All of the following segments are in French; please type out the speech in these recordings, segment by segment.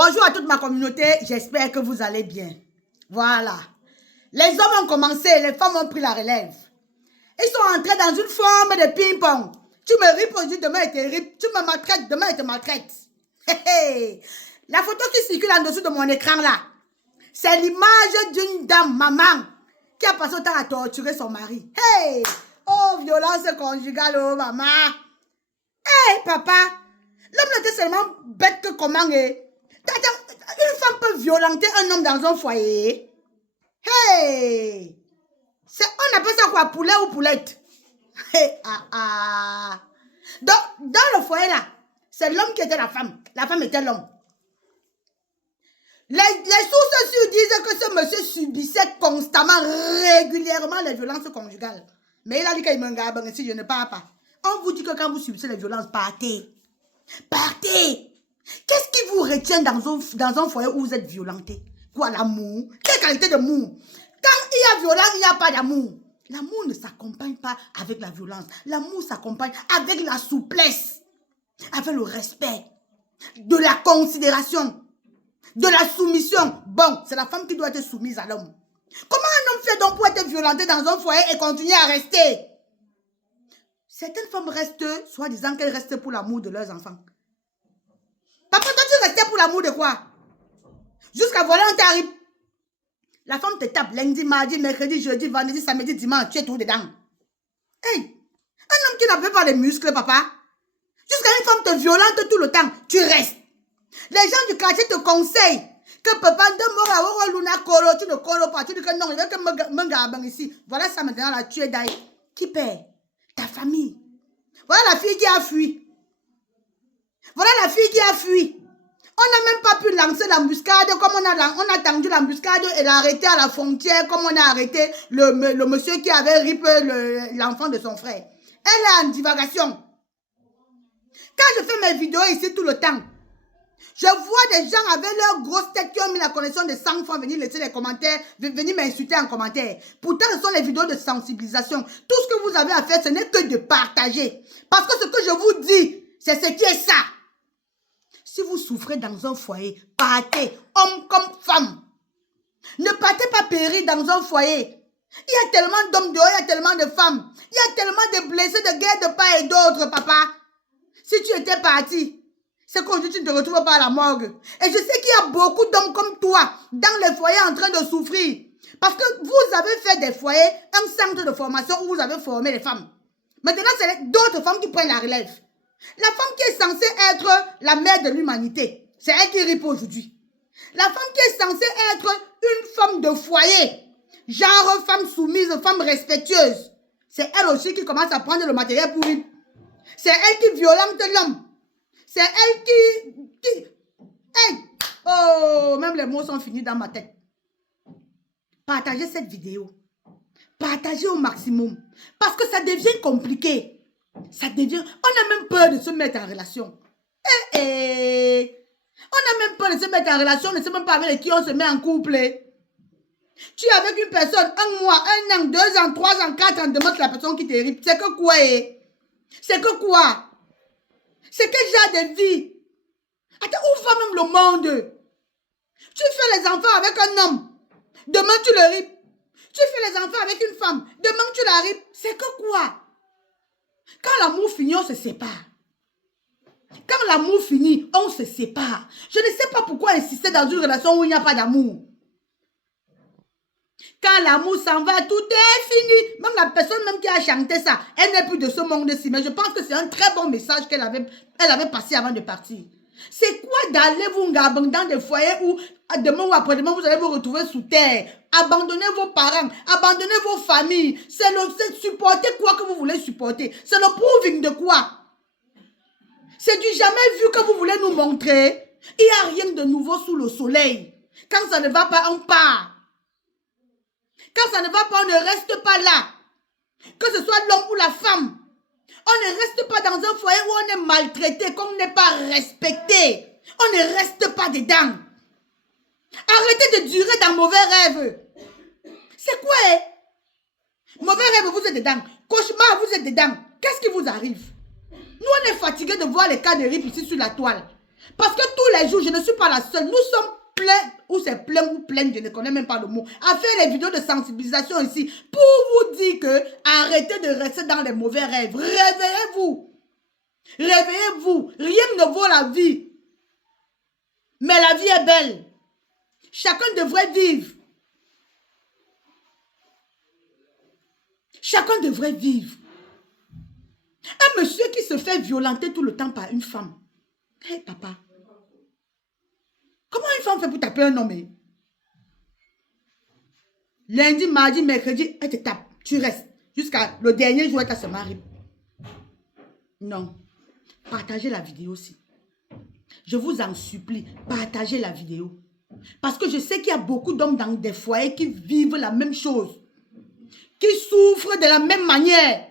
Bonjour à toute ma communauté, j'espère que vous allez bien. Voilà. Les hommes ont commencé, les femmes ont pris la relève. Ils sont entrés dans une forme de ping-pong. Tu me ripes aujourd'hui, demain il te ripe. Tu me maltraites, demain il te maltraite. La photo qui circule en dessous de mon écran là, c'est l'image d'une dame, maman, qui a passé le temps à torturer son mari. Hey! Oh, violence conjugale, oh maman. Hey, papa, l'homme n'était seulement bête que comment. Une femme peut violenter un homme dans un foyer. Hey! On appelle ça quoi? Poulet ou poulette? Hey, dans le foyer là, c'est l'homme qui était la femme était l'homme. Les sources sûres disent que ce monsieur subissait constamment, régulièrement les violences conjugales. Mais il a dit qu'il me garde si je ne pars pas. On vous dit que quand vous subissez les violences, partez. Partez. Qu'est-ce qui vous retient dans un foyer où vous êtes violenté? Quoi, l'amour? Quelle qualité d'amour? Quand il y a violence, il n'y a pas d'amour. L'amour ne s'accompagne pas avec la violence. L'amour s'accompagne avec la souplesse, avec le respect, de la considération, de la soumission. Bon, c'est la femme qui doit être soumise à l'homme. Comment un homme fait donc pour être violenté dans un foyer et continuer à rester? Certaines femmes restent, soi-disant qu'elles restent pour l'amour de leurs enfants. Papa, toi tu restais pour l'amour de quoi? Jusqu'à voilà, on t'arrive. La femme te tape lundi, mardi, mercredi, jeudi, vendredi, samedi, dimanche, tu es tout dedans. Hey, un homme qui n'a pas les muscles, papa. Jusqu'à une femme te violente tout le temps, tu restes. Les gens du quartier te conseillent que papa, tu ne colles pas. Tu dis que non, il veut que me garde ici. Voilà ça maintenant, là, tu es d'ailleurs. Qui paie? Ta famille. Voilà la fille qui a fui. Voilà la fille qui a fui. On n'a même pas pu lancer l'embuscade comme on a tendu l'embuscade et l'arrêter à la frontière comme on a arrêté le monsieur qui avait ripé l'enfant de son frère. Elle est en divagation. Quand je fais mes vidéos ici tout le temps, je vois des gens avec leurs grosses têtes qui ont mis la connexion de 100 fois venir laisser les commentaires, venir m'insulter en commentaire. Pourtant, ce sont les vidéos de sensibilisation. Tout ce que vous avez à faire, ce n'est que de partager. Parce que ce que je vous dis, c'est ce qui est ça. Si vous souffrez dans un foyer, partez, homme comme femme. Ne partez pas périr dans un foyer. Il y a tellement d'hommes dehors, il y a tellement de femmes. Il y a tellement de blessés de guerre de part et d'autre, papa. Si tu étais parti, c'est qu'aujourd'hui tu ne te retrouves pas à la morgue. Et je sais qu'il y a beaucoup d'hommes comme toi dans les foyers en train de souffrir. Parce que vous avez fait des foyers, un centre de formation où vous avez formé les femmes. Maintenant, c'est d'autres femmes qui prennent la relève. La femme qui est censée être la mère de l'humanité, c'est elle qui ripe aujourd'hui. La femme qui est censée être une femme de foyer, genre femme soumise, femme respectueuse, c'est elle aussi qui commence à prendre le matériel pour rip. C'est elle qui violente l'homme. C'est elle qui... Hey! Oh, même les mots sont finis dans ma tête. Partagez cette vidéo. Partagez au maximum. Parce que ça devient compliqué. Ça devient... On a même peur de se mettre en relation. On a même peur de se mettre en relation. On ne sait même pas avec qui on se met en couple. Tu es avec une personne, 1 mois, 1 an, 2 ans, 3 ans, 4 ans, demande la personne qui t'hérite. C'est que quoi? C'est que quoi? C'est quel genre de vie? Attends, où va même le monde? Tu fais les enfants avec un homme. Demain, tu le ripes. Tu fais les enfants avec une femme. Demain, tu la ripes. C'est que quoi? Quand l'amour finit, on se sépare. Quand l'amour finit, on se sépare. Je ne sais pas pourquoi insister dans une relation où il n'y a pas d'amour. Quand l'amour s'en va, tout est fini. Même la personne même qui a chanté ça, elle n'est plus de ce monde-ci. Mais je pense que c'est un très bon message qu'elle avait passé avant de partir. C'est quoi d'aller vous dans des foyers où demain ou après-demain, vous allez vous retrouver sous terre. Abandonnez vos parents, abandonnez vos familles. C'est supporter quoi que vous voulez supporter. C'est le proving de quoi? C'est du jamais vu que vous voulez nous montrer. Il n'y a rien de nouveau sous le soleil. Quand ça ne va pas, on part. Quand ça ne va pas, on ne reste pas là. Que ce soit l'homme ou la femme. On ne reste pas dans un foyer où on est maltraité, qu'on n'est pas respecté. On ne reste pas dedans. Arrêtez de durer dans mauvais rêves. C'est quoi? Mauvais rêve, vous êtes dedans. Cauchemar, vous êtes dedans. Qu'est-ce qui vous arrive? Nous, on est fatigués de voir les cas de rip ici sur la toile. Parce que tous les jours, je ne suis pas la seule. Nous sommes pleins, ou c'est plein ou pleine, je ne connais même pas le mot, à faire les vidéos de sensibilisation ici pour vous dire que arrêtez de rester dans les mauvais rêves. Réveillez-vous. Réveillez-vous. Rien ne vaut la vie. Mais la vie est belle. Chacun devrait vivre. Chacun devrait vivre. Un monsieur qui se fait violenter tout le temps par une femme. Hé, hey, papa. Comment une femme fait pour taper un homme? Lundi, mardi, mercredi, elle te tape. Tu restes. Jusqu'à le dernier jour, elle se marie. Non. Partagez la vidéo aussi. Je vous en supplie, partagez la vidéo. Parce que je sais qu'il y a beaucoup d'hommes dans des foyers qui vivent la même chose. Qui souffrent de la même manière.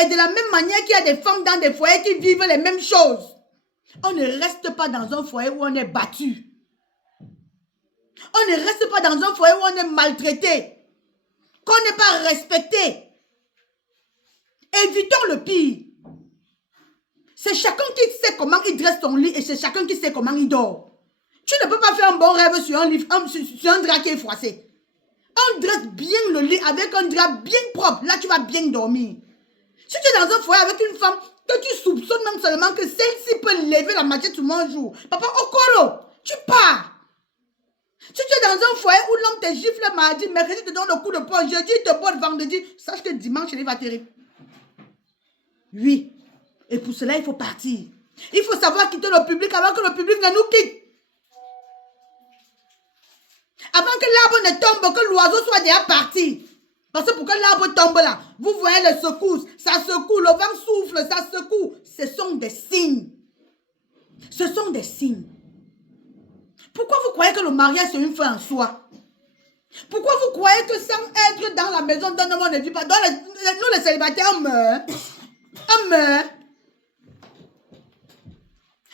Et de la même manière qu'il y a des femmes dans des foyers qui vivent les mêmes choses. On ne reste pas dans un foyer où on est battu. On ne reste pas dans un foyer où on est maltraité. Qu'on n'est pas respecté. Évitons le pire. C'est chacun qui sait comment il dresse son lit et c'est chacun qui sait comment il dort. Tu ne peux pas faire un bon rêve sur un livre, sur un drap qui est froissé. On dresse bien le lit avec un drap bien propre. Là, tu vas bien dormir. Si tu es dans un foyer avec une femme que tu soupçonnes même seulement que celle-ci peut lever la machette tout mon jour. Papa, Okoro, tu pars. Si tu es dans un foyer où l'homme te gifle mardi, mercredi te donne le coup de poing, jeudi te botte vendredi, sache que dimanche, il va terrible. Oui. Et pour cela, il faut partir. Il faut savoir quitter le public avant que le public ne nous quitte. Avant que l'arbre ne tombe, que l'oiseau soit déjà parti. Parce que pour que l'arbre tombe là, vous voyez les secousses, ça secoue, le vent souffle, ça secoue. Ce sont des signes. Ce sont des signes. Pourquoi vous croyez que le mariage c'est une fin en soi? Pourquoi vous croyez que sans être dans la maison d'un homme, on ne vit pas? Nous les célibataires, on meurt. On meurt.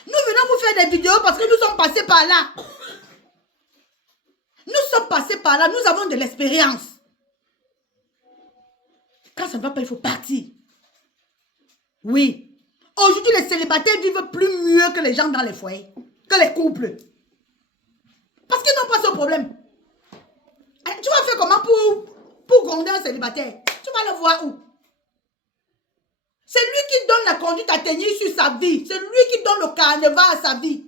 Nous venons vous faire des vidéos parce que nous sommes passés par là. Nous sommes passés par là, nous avons de l'expérience. Quand ça ne va pas, il faut partir. Oui. Aujourd'hui, les célibataires vivent plus mieux que les gens dans les foyers, que les couples. Parce qu'ils n'ont pas ce problème. Tu vas faire comment pour gronder un célibataire? Tu vas le voir où? C'est lui qui donne la conduite à tenir sur sa vie. C'est lui qui donne le carnaval à sa vie.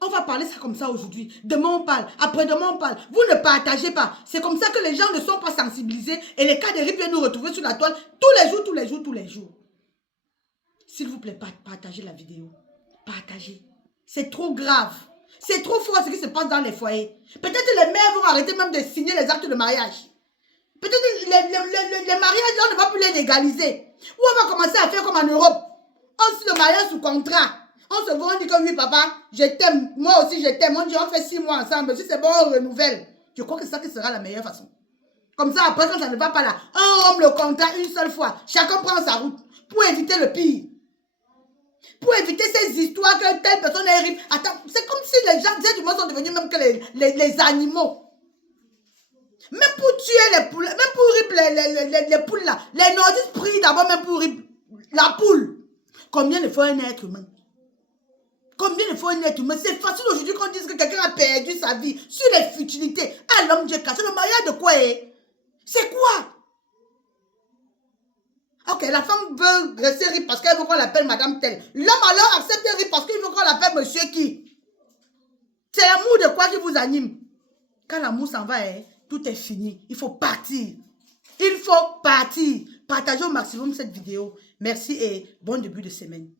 On va parler ça comme ça aujourd'hui. Demain on parle, après-demain on parle. Vous ne partagez pas. C'est comme ça que les gens ne sont pas sensibilisés et les cas de rip viennent nous retrouver sur la toile tous les jours, tous les jours, tous les jours. S'il vous plaît, partagez la vidéo. Partagez. C'est trop grave. C'est trop fort ce qui se passe dans les foyers. Peut-être les mères vont arrêter même de signer les actes de mariage. Peut-être les mariages, on ne va plus les légaliser. Ou on va commencer à faire comme en Europe. On signe le mariage sous contrat. On se voit, on dit que oui, papa, je t'aime. Moi aussi, je t'aime. On dit, on fait 6 mois ensemble. Si c'est bon, on renouvelle. Je crois que c'est ça qui sera la meilleure façon. Comme ça, après, quand ça ne va pas là, on rompt le contrat une seule fois. Chacun prend sa route pour éviter le pire. Pour éviter ces histoires que telle personne est riche. Attends, c'est comme si les gens du monde sont devenus même que les animaux. Même pour tuer les poules, même pour rip les poules là. Les nordistes prient d'abord même pour rip la poule. Combien il faut un être humain? Combien il faut un être humain? C'est facile aujourd'hui qu'on dise que quelqu'un a perdu sa vie sur les futilités. Ah, l'homme Dieu casse. Le mariage de quoi est? C'est quoi? Ok, la femme veut rester riche parce qu'elle veut qu'on l'appelle madame telle. L'homme alors accepte riche parce qu'il veut qu'on l'appelle monsieur qui? C'est l'amour de quoi qui vous anime? Quand l'amour s'en va, tout est fini. Il faut partir. Il faut partir. Partagez au maximum cette vidéo. Merci et bon début de semaine.